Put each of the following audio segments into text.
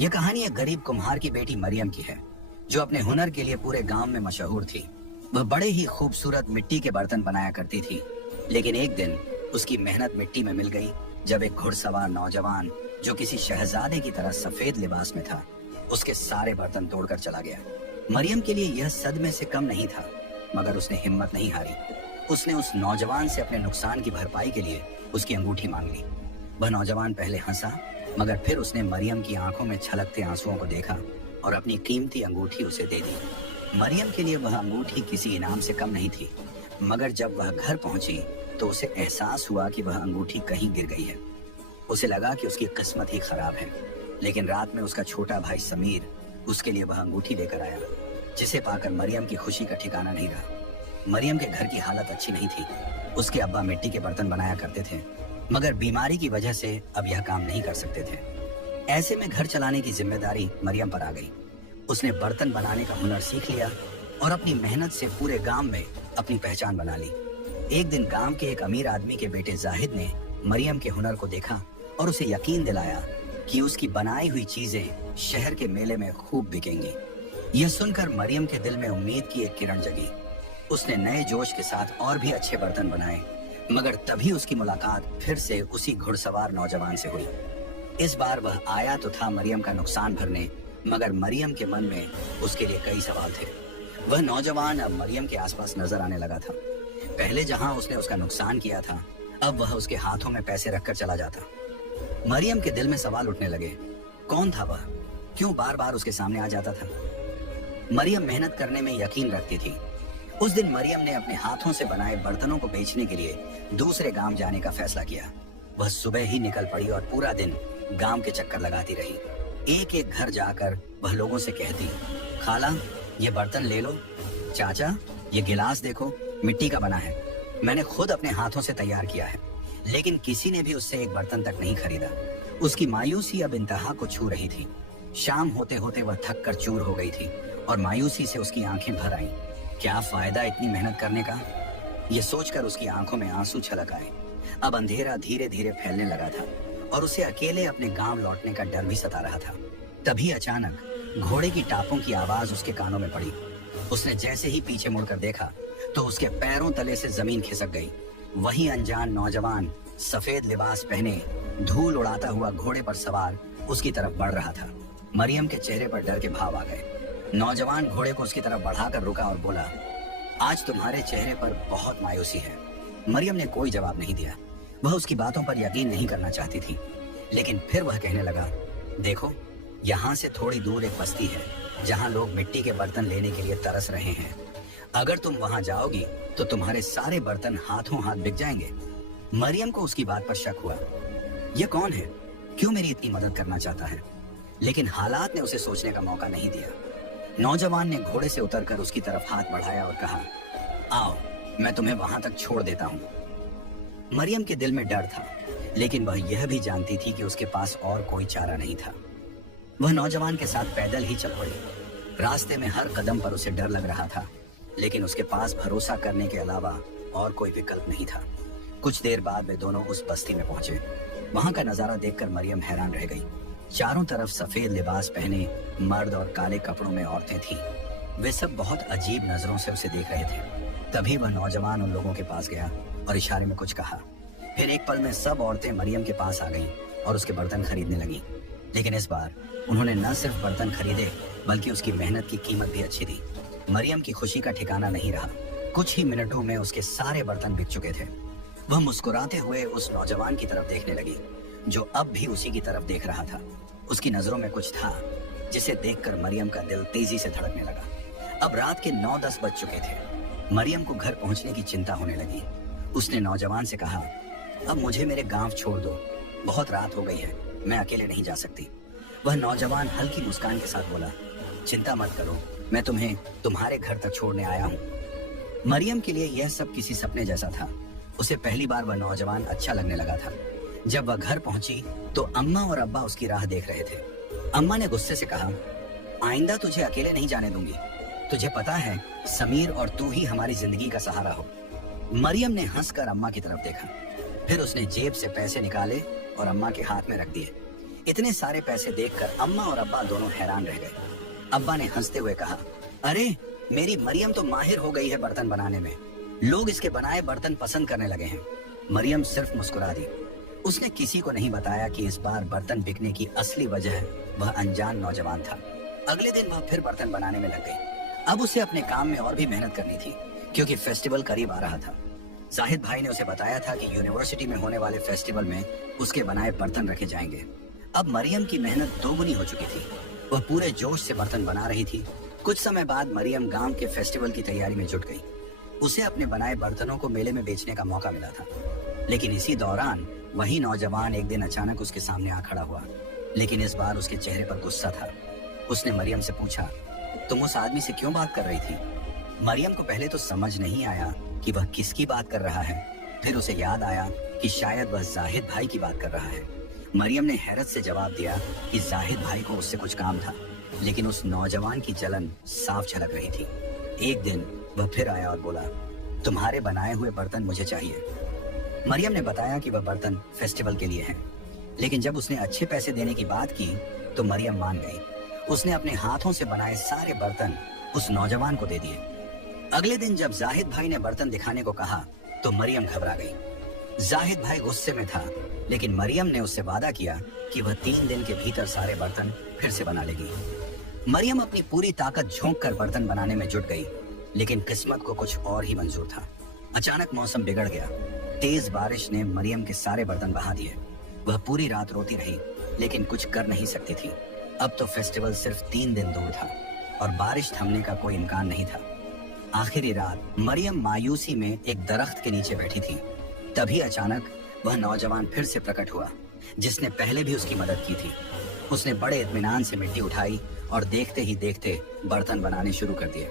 ये कहानी एक गरीब कुम्हार की बेटी मरियम की है, जो अपने हुनर के लिए पूरे गांव में मशहूर थी। वह बड़े ही खूबसूरत मिट्टी के बर्तन बनाया करती थी, लेकिन एक दिन उसकी मेहनत मिट्टी में मिल गई जब एक घुड़सवार नौजवान, जो किसी शहजादे की तरह सफेद लिबास में था, उसके सारे बर्तन तोड़कर चला गया। मरियम के लिए यह सदमे से कम नहीं था, मगर उसने हिम्मत नहीं हारी। उसने उस नौजवान से अपने नुकसान की भरपाई के लिए उसकी अंगूठी मांग ली। वह नौजवान पहले हंसा, मगर फिर उसने मरियम की आंखों में छलकते आंसुओं को देखा और अपनी कीमती अंगूठी उसे दे दी। मरियम के लिए वह अंगूठी किसी इनाम से कम नहीं थी, मगर जब वह घर पहुंची तो उसे एहसास हुआ कि वह अंगूठी कहीं गिर गई है। उसे लगा कि उसकी किस्मत ही खराब है, लेकिन रात में उसका छोटा भाई समीर उसके लिए वह अंगूठी लेकर आया, जिसे पाकर मरियम की खुशी का ठिकाना नहीं रहा। मरियम के घर की हालत अच्छी नहीं थी। उसके अब्बा मिट्टी के बर्तन बनाया करते थे, मगर बीमारी की वजह से अब यह काम नहीं कर सकते थे। ऐसे में घर चलाने की जिम्मेदारी मरियम पर आ गई। उसने बर्तन बनाने का हुनर सीख लिया और अपनी मेहनत से पूरे गांव में अपनी पहचान बना ली। एक दिन गांव के एक अमीर आदमी के बेटे जाहिद ने मरियम के हुनर को देखा और उसे यकीन दिलाया कि उसकी बनाई हुई चीजें शहर के मेले में खूब बिकेंगी। यह सुनकर मरियम के दिल में उम्मीद की एक किरण जगी। उसने नए जोश के साथ और भी अच्छे बर्तन बनाए, मगर तभी उसकी मुलाकात फिर से उसी घुड़सवार नौजवान से हुई। इस बार वह आया तो था मरियम का नुकसान भरने, मगर मरियम के मन में उसके लिए कई सवाल थे। वह नौजवान अब मरियम के आसपास नजर आने लगा था। पहले जहां उसने उसका नुकसान किया था, अब वह उसके हाथों में पैसे रखकर चला जाता। मरियम के दिल में सवाल उठने लगे, कौन था वह? क्यों बार बार उसके सामने आ जाता था? मरियम मेहनत करने में यकीन रखती थी। उस दिन मरियम ने अपने हाथों से बनाए बर्तनों को बेचने के लिए दूसरे गांव जाने का फैसला किया। वह सुबह ही निकल पड़ी और पूरा दिन गांव के चक्कर लगाती रही। एक एक घर जाकर वह लोगों से कहती, खाला ये बर्तन ले लो, चाचा ये गिलास देखो, मिट्टी का बना है, मैंने खुद अपने हाथों से तैयार किया है। लेकिन किसी ने भी उससे एक बर्तन तक नहीं खरीदा। उसकी मायूसी अब इंतहा को छू रही थी। शाम होते होते वह थक कर चूर हो गई थी और मायूसी से उसकी आंखें भर आईं। क्या फायदा इतनी मेहनत करने का? ये सोचकर उसकी आंखों में आंसू छलक आए। अब अंधेरा धीरे धीरे फैलने लगा था और उसे अकेले अपने गांव लौटने का डर भी सता रहा था। तभी अचानक घोड़े की टापों की आवाज उसके कानों में पड़ी। उसने जैसे ही पीछे मुड़कर देखा तो उसके पैरों तले से जमीन खिसक गई। वही अनजान नौजवान सफेद लिबास पहने, धूल उड़ाता हुआ घोड़े पर सवार उसकी तरफ बढ़ रहा था। मरियम के चेहरे पर डर के भाव आ गए। नौजवान घोड़े को उसकी तरफ बढ़ाकर रुका और बोला, आज तुम्हारे चेहरे पर बहुत मायूसी है। मरियम ने कोई जवाब नहीं दिया। वह उसकी बातों पर यकीन नहीं करना चाहती थी। लेकिन फिर वह कहने लगा, देखो यहाँ से थोड़ी दूर एक बस्ती है जहाँ लोग मिट्टी के बर्तन लेने के लिए तरस रहे हैं। अगर तुम वहां जाओगी तो तुम्हारे सारे बर्तन हाथों हाथ बिक जाएंगे। मरियम को उसकी बात पर शक हुआ। यह कौन है? क्यों मेरी इतनी मदद करना चाहता है? लेकिन हालात ने उसे सोचने का मौका नहीं दिया। नौजवान ने घोड़े से उतरकर उसकी तरफ हाथ बढ़ाया और कहा, आओ मैं तुम्हें वहां तक छोड़ देता हूँ। मरियम के दिल में डर था, लेकिन वह यह भी जानती थी कि उसके पास और कोई चारा नहीं था। वह नौजवान के साथ पैदल ही चल पड़ी। रास्ते में हर कदम पर उसे डर लग रहा था, लेकिन उसके पास भरोसा करने के अलावा और कोई विकल्प नहीं था। कुछ देर बाद वे दोनों उस बस्ती में पहुंचे। वहां का नजारा देखकर मरियम हैरान रह गई। चारों तरफ सफेद लिबास पहने मर्द और काले कपड़ों में औरतें थीं। वे सब बहुत अजीब नजरों से उसे देख रहे थे। तभी वह नौजवान उन लोगों के पास गया और इशारे में कुछ कहा। फिर एक पल में सब औरतें मरियम के पास आ गईं और उसके बर्तन खरीदने लगीं। लेकिन इस बार उन्होंने न सिर्फ बर्तन खरीदे, बल्कि उसकी मेहनत की कीमत भी अच्छी दी। मरियम की खुशी का ठिकाना नहीं रहा। कुछ ही मिनटों में उसके सारे बर्तन बिक चुके थे। वह मुस्कुराते हुए उस नौजवान की तरफ देखने लगी, जो अब भी उसी की तरफ देख रहा था। उसकी नजरों में कुछ था जिसे देखकर मरियम का दिल तेजी से धड़कने लगा। अब रात के 9-10 बज चुके थे। मरियम को घर पहुंचने की चिंता होने लगी। उसने नौजवान से कहा, अब मुझे मेरे गांव छोड़ दो, बहुत रात हो गई है, मैं अकेले नहीं जा सकती। वह नौजवान हल्की मुस्कान के साथ बोला, चिंता मत करो, मैं तुम्हें तुम्हारे घर तक छोड़ने आया हूँ। मरियम के लिए यह सब किसी सपने जैसा था। उसे पहली बार वह नौजवान अच्छा लगने लगा था। जब वह घर पहुंची तो अम्मा और अब्बा उसकी राह देख रहे थे। अम्मा ने गुस्से से कहा, आइंदा तुझे अकेले नहीं जाने दूंगी। तुझे पता है समीर और तू ही हमारी जिंदगी का सहारा हो। मरियम ने हंसकर अम्मा की तरफ देखा। फिर उसने जेब से पैसे निकाले और अम्मा के हाथ में रख दिए। इतने सारे पैसे देखकर अम्मा और अब्बा दोनों हैरान रह गए। अब्बा ने हंसते हुए कहा, अरे मेरी मरियम तो माहिर हो गई है बर्तन बनाने में, लोग इसके बनाए बर्तन पसंद करने लगे हैं। मरियम सिर्फ मुस्कुरा दी। उसने किसी को नहीं बताया कि इस बार बर्तन बिकने की असली वजह वह अनजान नौजवान था। अगले दिन वह फिर बर्तन बनाने में लग गई। अब उसे अपने काम में और भी मेहनत करनी थी क्योंकि फेस्टिवल करीब आ रहा था। जाहिद भाई ने उसे बताया था कि यूनिवर्सिटी में होने वाले फेस्टिवल में उसके बनाए बर्तन रखे जाएंगे। अब मरियम की मेहनत दोगुनी हो चुकी थी। वह पूरे जोश से बर्तन बना रही थी। कुछ समय बाद मरियम गांव के फेस्टिवल की तैयारी में जुट गई। उसे अपने बनाए बर्तनों को मेले में बेचने का मौका मिला था। लेकिन इसी दौरान वही नौजवान एक दिन अचानक उसके सामने आ खड़ा हुआ। लेकिन इस बार उसके चेहरे पर गुस्सा था। उसने मरियम से पूछा, तुम उस आदमी से क्यों बात कर रही थी? मरियम को पहले तो समझ नहीं आया कि वह किसकी बात कर रहा है। फिर उसे याद आया कि शायद वह जाहिद भाई की बात कर रहा है। मरियम ने हैरत से जवाब दिया कि जाहिद भाई को उससे कुछ काम था, लेकिन उस नौजवान की जलन साफ झलक रही थी। एक दिन वह फिर आया और बोला, तुम्हारे बनाए हुए बर्तन मुझे चाहिए। मरियम ने बताया कि वह बर्तन फेस्टिवल के लिए हैं, लेकिन जब उसने अच्छे पैसे देने की बात की तो मरियम मान गई। उसने अपने हाथों से बनाए सारे बर्तन उस नौजवान को दे दिए। अगले दिन जब जाहिद भाई ने बर्तन दिखाने को कहा तो मरियम घबरा गई। जाहिद भाई गुस्से में था, लेकिन मरियम ने उससे वादा किया कि वह 3 दिन के भीतर सारे बर्तन फिर से बना लेगी। मरियम अपनी पूरी ताकत झोंक कर बर्तन बनाने में जुट गई, लेकिन किस्मत को कुछ और ही मंजूर था। अचानक मौसम बिगड़ गया। तेज बारिश ने मरियम के सारे बर्तन बहा दिए। वह पूरी रात रोती रही, लेकिन कुछ कर नहीं सकती थी। अब तो फेस्टिवल सिर्फ 3 दिन दूर था और बारिश थमने का कोई इम्कान नहीं था। आखिरी रात मरियम मायूसी में एक दरख्त के नीचे बैठी थी। तभी अचानक वह नौजवान फिर से प्रकट हुआ, जिसने पहले भी उसकी मदद की थी। उसने बड़े इत्मीनान से मिट्टी उठाई और देखते ही देखते बर्तन बनाने शुरू कर दिए।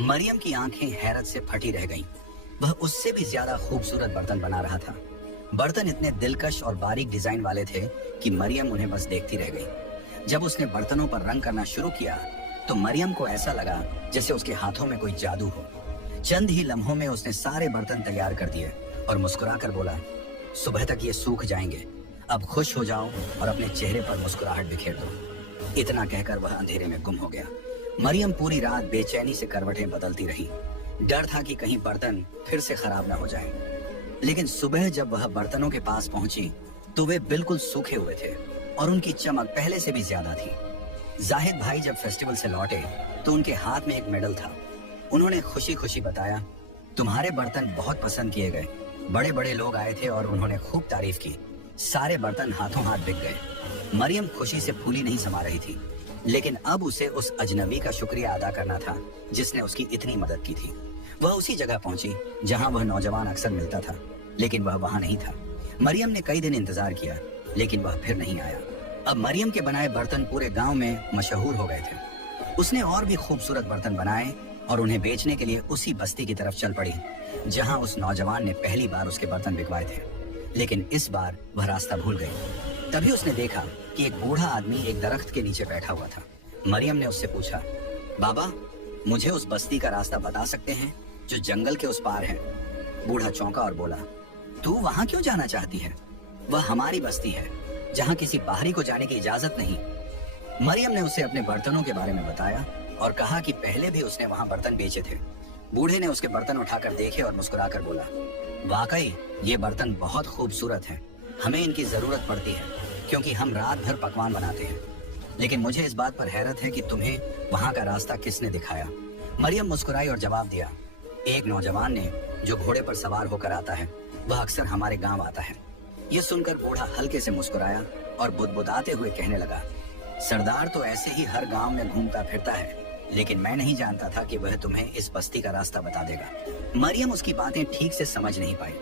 मरियम की आंखें हैरत से फटी रह गईं। वह उससे भी ज्यादा खूबसूरत बर्तन बना रहा था। बर्तन इतने दिलकश और बारीक डिजाइन वाले थे कि मरियम उन्हें बस देखती रह गई। जब उसने बर्तनों पर रंग करना शुरू किया तो मरियम को ऐसा लगा जैसे उसके हाथों में कोई जादू हो। चंद ही लम्हों में उसने सारे बर्तन तैयार कर दिए और मुस्कुराकर बोला, सुबह तक ये सूख जाएंगे, अब खुश हो जाओ और अपने चेहरे पर मुस्कुराहट बिखेर दो। इतना कहकर वह अंधेरे में गुम हो गया। मरियम पूरी रात बेचैनी से करवटें बदलती रही। डर था कि कहीं बर्तन फिर से खराब न हो जाएं। लेकिन सुबह जब वह बर्तनों के पास पहुंची तो वे बिल्कुल सूखे हुए थे और उनकी चमक पहले से भी ज्यादा थी। जाहिद भाई जब फेस्टिवल से लौटे तो उनके हाथ में एक मेडल था। उन्होंने खुशी खुशी बताया, तुम्हारे बर्तन बहुत पसंद किए गए। बड़े बड़े लोग आए थे और उन्होंने खूब तारीफ की। सारे बर्तन हाथों हाथ बिक गए। मरियम खुशी से फूली नहीं समा रही थी, लेकिन अब उसे उस अजनबी का शुक्रिया अदा करना था जिसने उसकी इतनी मदद की थी। वह उसी जगह पहुंची जहां वह नौजवान अक्सर मिलता था, लेकिन वह वहां नहीं था। मरियम ने कई दिन इंतजार किया, लेकिन वह फिर नहीं आया। अब मरियम के बनाए बर्तन पूरे गांव में मशहूर हो गए थे। उसने और भी खूबसूरत बर्तन बनाए और उन्हें बेचने के लिए उसी बस्ती की तरफ चल पड़ी जहां उस नौजवान ने पहली बार उसके बर्तन बिकवाए थे। लेकिन इस बार वह रास्ता भूल गई। तभी उसने देखा कि एक बूढ़ा आदमी एक दरख्त के नीचे बैठा हुआ था। मरियम ने उससे पूछा, बाबा, मुझे उस बस्ती का रास्ता बता सकते हैं जो जंगल के उस पार है? बूढ़ा चौंका और बोला, तू वहां क्यों जाना चाहती है? वह हमारी बस्ती है जहां किसी बाहरी को जाने की इजाजत नहीं। मरियम ने उसे अपने बर्तनों के बारे में बताया और कहा कि पहले भी उसने वहां बर्तन बेचे थे। बूढ़े ने उसके बर्तन उठाकर देखे और मुस्कुराकर बोला, वाकई ये बर्तन बहुत खूबसूरत हैं। हमें इनकी जरूरत पड़ती है क्योंकि हम रात भर पकवान बनाते हैं। लेकिन मुझे इस बात पर हैरत है कि तुम्हें वहां का रास्ता किसने दिखाया? मरियम मुस्कुराई और जवाब दिया, एक नौजवान ने जो घोड़े पर सवार होकर आता है, वह अक्सर हमारे गांव आता है। ये सुनकर बूढ़ा हल्के से मुस्कुराया और बुदबुदाते हुए कहने लगा, सरदार तो ऐसे ही हर गांव में घूमता फिरता है, लेकिन मैं नहीं जानता था कि वह तुम्हें इस बस्ती का रास्ता बता देगा। मरियम उसकी बातें ठीक से समझ नहीं पाई,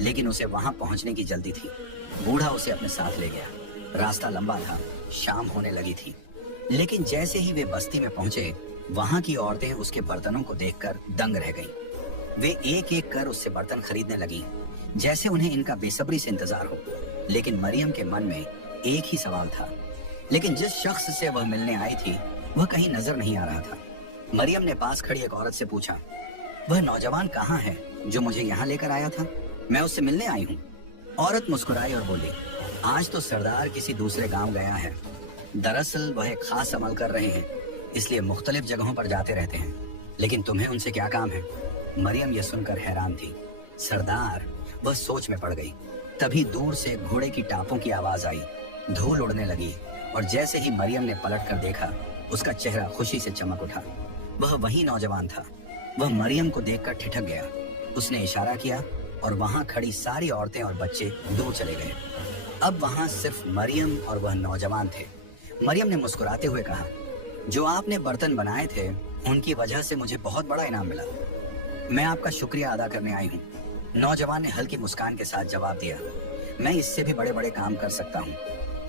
लेकिन उसे वहां पहुंचने की जल्दी थी। बूढ़ा उसे अपने साथ ले गया। रास्ता लंबा था, शाम होने लगी थी, लेकिन जैसे ही वे बस्ती में पहुंचे, वहां की औरतें उसके बर्तनों को देखकर दंग रह गईं। वे एक एक कर उससे बर्तन खरीदने लगीं, जैसे उन्हें इनका बेसब्री से इंतजार हो। लेकिन मरियम के मन में एक ही सवाल था, लेकिन जिस शख्स से वह मिलने आई थी वह कहीं नजर नहीं आ रहा था। मरियम ने पास खड़ी एक औरत से पूछा, वह नौजवान कहाँ है जो मुझे यहाँ लेकर आया था? मैं उससे मिलने आई हूँ। औरत मुस्कुराई और बोली, आज तो सरदार किसी दूसरे गांव गया है। दरअसल वह एक खास अमल कर रहे हैं, इसलिए मुख्तलिफ जगहों पर जाते रहते हैं। लेकिन तुम्हें उनसे क्या काम है? मरियम यह सुनकर हैरान थी। सरदार, वह सोच में पड़ गई। तभी दूर से घोड़े की टापों की आवाज आई, धूल उड़ने लगी और जैसे ही मरियम ने पलट कर देखा, उसका चेहरा खुशी से चमक उठा। वह वही नौजवान था। वह मरियम को देखकर ठिठक गया। उसने इशारा किया और वहां खड़ी सारी औरतें और बच्चे दूर चले गए। अब वहां सिर्फ मरियम और वह नौजवान थे। मरियम ने मुस्कुराते हुए कहा, जो आपने बर्तन बनाए थे उनकी वजह से मुझे बहुत बड़ा इनाम मिला। मैं आपका शुक्रिया अदा करने आई हूँ। नौजवान ने हल्की मुस्कान के साथ जवाब दिया, मैं इससे भी बड़े बड़े काम कर सकता हूँ,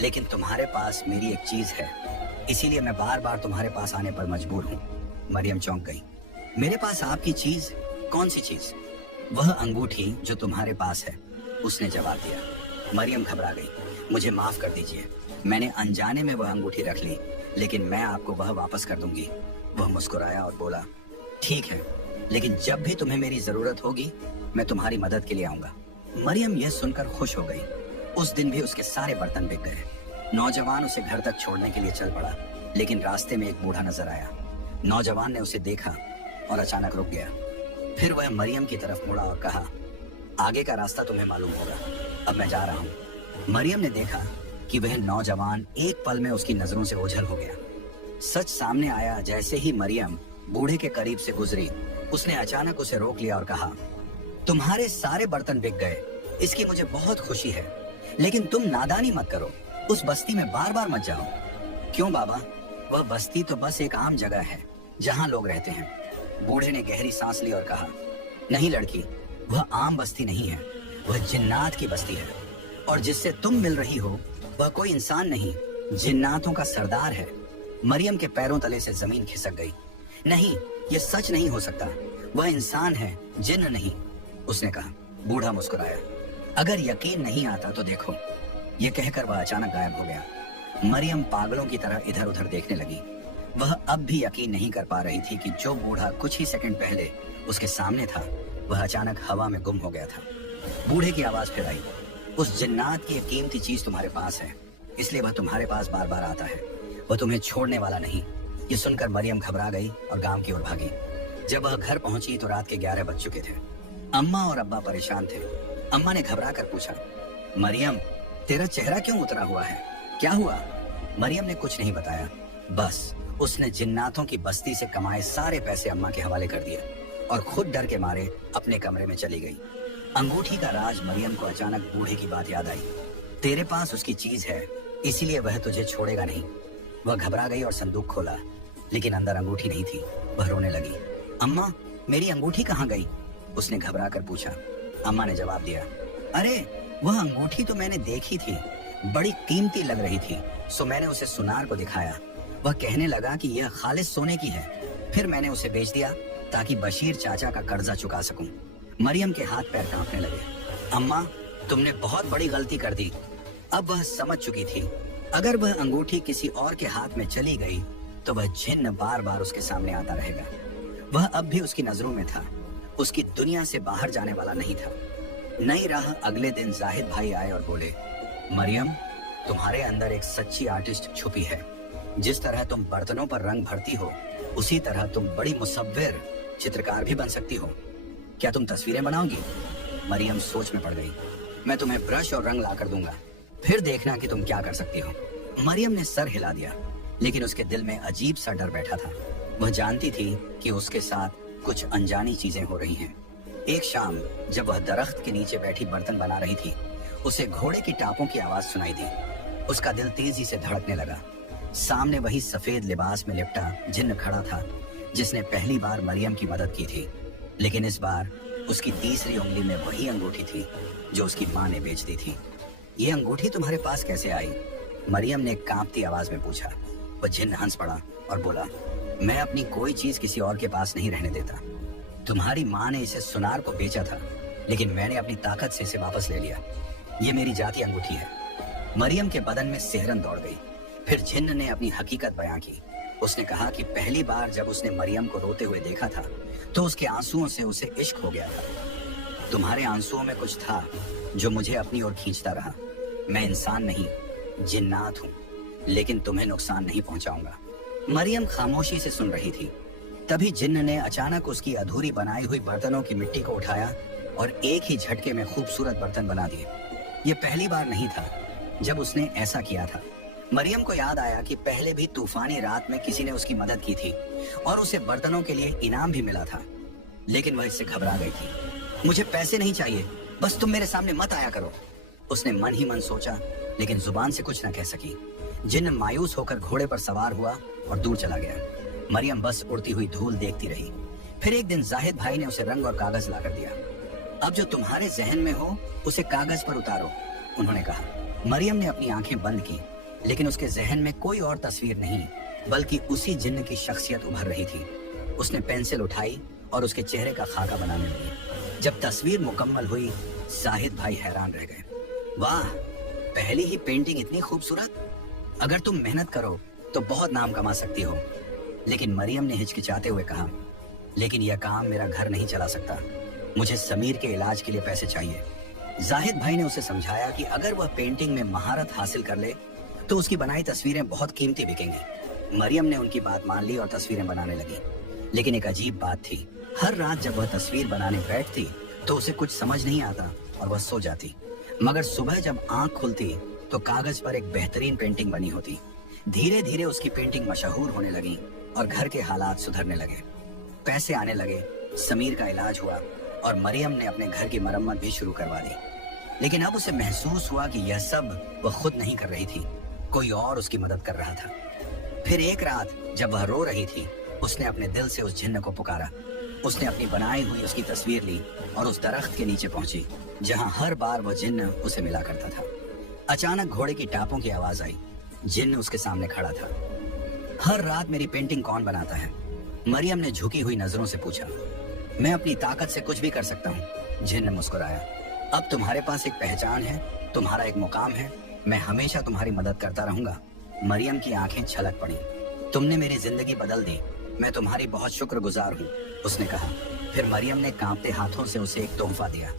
लेकिन तुम्हारे पास मेरी एक चीज है, इसीलिए मैं बार बार तुम्हारे पास आने पर मजबूर हूँ। मरियम चौंक गई। मेरे पास आपकी चीज? कौन सी चीज? वह अंगूठी जो तुम्हारे पास है, उसने जवाब दिया। मरियम घबरा गई। मुझे माफ कर दीजिए, मैंने अनजाने में वह अंगूठी रख ली, लेकिन मैं आपको वह वापस कर दूंगी। वह मुस्कुराया और बोला, ठीक है, लेकिन जब भी तुम्हें मेरी जरूरत होगी मैं तुम्हारी मदद के लिए आऊंगा। मरियम यह सुनकर खुश हो गई। उस दिन भी उसके सारे बर्तन बिक गए। नौजवान उसे घर तक छोड़ने के लिए चल पड़ा, लेकिन रास्ते में एक बूढ़ा नजर आया। नौजवान ने उसे देखा और अचानक रुक गया। फिर वह मरियम की तरफ मुड़ा और कहा, आगे का रास्ता तुम्हें मालूम होगा, अब मैं जा रहा हूँ। मरियम ने देखा कि वह नौजवान एक पल में उसकी नजरों से ओझल हो गया। सच सामने आया। जैसे ही मरियम बूढ़े के करीब से गुजरी, उसने अचानक उसे रोक लिया और कहा, तुम्हारे सारे बर्तन बिक गए, इसकी मुझे बहुत खुशी है, लेकिन तुम नादानी मत करो, उस बस्ती में बार बार मत जाओ। क्यों बाबा? वह बस्ती तो बस एक आम जगह है जहाँ लोग रहते हैं। बूढ़े ने गहरी सांस ली और कहा, नहीं लड़की, वह आम बस्ती नहीं है, वह जिन्नात की बस्ती है, और जिससे तुम मिल रही हो वह कोई इंसान नहीं, जिन्नातों का सरदार है। मरियम के पैरों तले से जमीन खिसक गई। नहीं, यह सच नहीं हो सकता, वह इंसान है, जिन्न नहीं, उसने कहा। बूढ़ा मुस्कुराया। अगर यकीन नहीं आता तो देखो। यह कहकर वह अचानक गायब हो गया। मरियम पागलों की तरह इधर उधर देखने लगी। वह अब भी यकीन नहीं कर पा रही थी कि जो बूढ़ा कुछ ही सेकंड पहले उसके सामने था, वह अचानक हवा में गुम हो गया था। बूढ़े की आवाज फिर आई, उस जिन्नात की एक कीमती चीज तुम्हारे पास है, इसलिए वह तुम्हारे पास बार बार आता है, वह तुम्हें छोड़ने वाला नहीं। ये सुनकर मरियम घबरा गई और गांव की ओर भागी। जब वह घर पहुंची तो रात के 11 बज चुके थे। अम्मा और अब्बा परेशान थे। अम्मा ने घबरा कर पूछा, मरियम, तेरा चेहरा क्यों उतरा हुआ है, क्या हुआ? मरियम ने कुछ नहीं बताया, बस उसने जिन्नातों की बस्ती से कमाए सारे पैसे अम्मा के हवाले कर दिए और खुद डर के मारे अपने कमरे में चली गई। अंगूठी का राज मरियम को अचानक बूढ़े की बात याद आई। तेरे पास उसकी चीज है, इसीलिए वह तुझे छोड़ेगा नहीं। वह घबरा गई और संदूक खोला, लेकिन अंदर अंगूठी नहीं थी। वह रोने लगी। अम्मा, मेरी अंगूठी कहाँ गई? उसने घबरा कर पूछा। अम्मा ने जवाब दिया, अरे वह अंगूठी तो मैंने देखी थी, बड़ी कीमती लग रही थी, सो मैंने उसे सुनार को दिखाया। वह कहने लगा कि यह खालिस सोने की है। फिर मैंने उसे बेच दिया ताकि बशीर चाचा का कर्जा चुका सकूं। मरियम के हाथ पैर कांपने लगे। अम्मा, तुमने बहुत बड़ी गलती कर दी। अब वह समझ चुकी थी, अगर वह अंगूठी किसी और के हाथ में चली गई तो वह जिन्न बार बार उसके सामने आता रहेगा। वह अब भी उसकी नजरों में था, उसकी दुनिया से बाहर जाने वाला नहीं था। नई राह अगले दिन जाहिद भाई आए और बोले, मरियम, तुम्हारे अंदर एक सच्ची आर्टिस्ट छुपी है। जिस तरह तुम बर्तनों पर रंग भरती हो, उसी तरह तुम बड़ी मुसव्विर चित्रकार भी बन सकती हो। क्या तुम तस्वीरें बनाओगी? मरियम सोच में पड़ गई। मैं तुम्हें ब्रश और रंग ला कर दूंगा, फिर देखना कि तुम क्या कर सकती हो। मरियम ने सर हिला दिया, लेकिन उसके दिल में अजीब सा डर बैठा था। वह जानती थी कि उसके साथ कुछ अनजानी चीजें हो रही हैं। एक शाम जब वह दरख्त के नीचे बैठी बर्तन बना रही थी, उसे घोड़े की टापों की आवाज सुनाई दी। उसका दिल तेजी से धड़कने लगा। सामने वही सफेद लिबास में लिपटा जिन्न खड़ा था, जिसने पहली बार मरियम की मदद की थी, लेकिन इस बार उसकी तीसरी उंगली में वही अंगूठी थी जो उसकी माँ ने बेच दी थी। ये अंगूठी तुम्हारे पास कैसे आई? मरियम ने कांपती आवाज में पूछा। वह जिन्न हंस पड़ा और बोला, मैं अपनी कोई चीज किसी और के पास नहीं रहने देता। तुम्हारी माँ ने इसे सुनार को बेचा था, लेकिन मैंने अपनी ताकत से इसे वापस ले लिया। ये मेरी जाती अंगूठी है। मरियम के बदन में सिहरन दौड़ गई। फिर जिन्न ने अपनी हकीकत बयां की। उसने कहा कि पहली बार जब उसने मरियम को रोते हुए देखा था तो उसके आंसुओं से उसे इश्क हो गया था। तुम्हारे आंसुओं में कुछ था जो मुझे अपनी ओर खींचता रहा। मैं इंसान नहीं, जिन्नात हूँ, लेकिन तुम्हें नुकसान नहीं पहुंचाऊंगा। मरियम खामोशी से सुन रही थी। तभी जिन्न ने अचानक उसकी अधूरी बनाई हुई बर्तनों की मिट्टी को उठाया और एक ही झटके में खूबसूरत बर्तन बना दिए। ये पहली बार नहीं था जब उसने ऐसा किया था। मरियम को याद आया कि पहले भी तूफानी रात में किसी ने उसकी मदद की थी और उसे बर्तनों के लिए इनाम भी मिला था, लेकिन वह इससे घबरा गई थी। मुझे पैसे नहीं चाहिए, बस तुम मेरे सामने मत आया करो, उसने मन ही मन सोचा, लेकिन जुबान से कुछ न कह सकी। जिन्न मायूस होकर घोड़े पर सवार हुआ और दूर चला गया। मरियम बस उड़ती हुई धूल देखती रही। फिर एक दिन जाहिद भाई ने उसे रंग और कागज लाकर दिया। अब जो तुम्हारे जहन में हो उसे कागज पर उतारो, उन्होंने कहा। मरियम ने अपनी आंखें बंद की, लेकिन उसके जहन में कोई और तस्वीर नहीं, बल्कि उसी जिन्न की शख्सियत उभर रही थी। उसने पेंसिल उठाई और उसके चेहरे का खाका बनाने लगी। जब तस्वीर मुकम्मल हुई, जाहिद भाई हैरान रह गए। वाह, पहली ही पेंटिंग इतनी खूबसूरत! अगर तुम मेहनत करो तो बहुत नाम कमा सकती हो। लेकिन मरियम ने हिचकिचाते हुए कहा, लेकिन यह काम मेरा घर नहीं चला सकता, मुझे समीर के इलाज के लिए पैसे चाहिए। जाहिद भाई ने उसे समझाया कि अगर वह पेंटिंग में महारत हासिल कर ले तो उसकी बनाई तस्वीरें बहुत कीमती बिकेंगी। मरियम ने उनकी बात मान ली और तस्वीरें बनाने लगी। लेकिन एक अजीब बात थी, हर रात जब वह तस्वीर बनाने बैठती तो उसे कुछ समझ नहीं आता और वह सो जाती। मगर सुबह जब आंख खुलती तो कागज पर एक बेहतरीन पेंटिंग बनी होती। धीरे धीरे उसकी पेंटिंग मशहूर होने लगी और घर के हालात सुधरने लगे। पैसे आने लगे, समीर का इलाज हुआ और मरियम ने अपने घर की मरम्मत भी शुरू करवा दी। लेकिन अब उसे महसूस हुआ कि यह सब वह खुद नहीं कर रही थी, कोई और उसकी मदद कर रहा था। फिर एक रात जब वह रो रही थी, उसने अपने दिल से उस जिन्न को पुकारा। उसने अपनी बनाई हुई उसकी तस्वीर ली और उस दरख्त के नीचे पहुंची जहां हर बार वह जिन्न उसे मिला करता था। अचानक घोड़े की टापों की आवाज आई। जिन्न उसके सामने खड़ा था। हर रात मेरी पेंटिंग कौन बनाता है? मरियम ने झुकी हुई नजरों से पूछा। मैं अपनी ताकत से कुछ भी कर सकता हूँ, जिन्न मुस्कुराया। अब तुम्हारे पास एक पहचान है, तुम्हारा एक मुकाम है, मैं हमेशा तुम्हारी मदद करता रहूंगा। मरियम की आंखें छलक पड़ी। तुमने मेरी जिंदगी बदल दी, मैं तुम्हारी बहुत शुक्रगुजार हूँ, उसने कहा। फिर मरियम ने कांपते हाथों से उसे एक तोहफा दिया,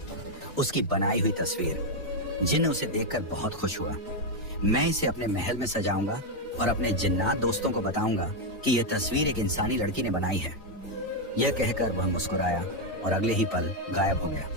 उसकी बनाई हुई तस्वीर। जिन्न उसे देखकर बहुत खुश हुआ। मैं इसे अपने महल में सजाऊंगा और अपने जिन्नात दोस्तों को बताऊंगा कि यह तस्वीर एक इंसानी लड़की ने बनाई है। यह कहकर वह मुस्कुराया और अगले ही पल गायब हो गया।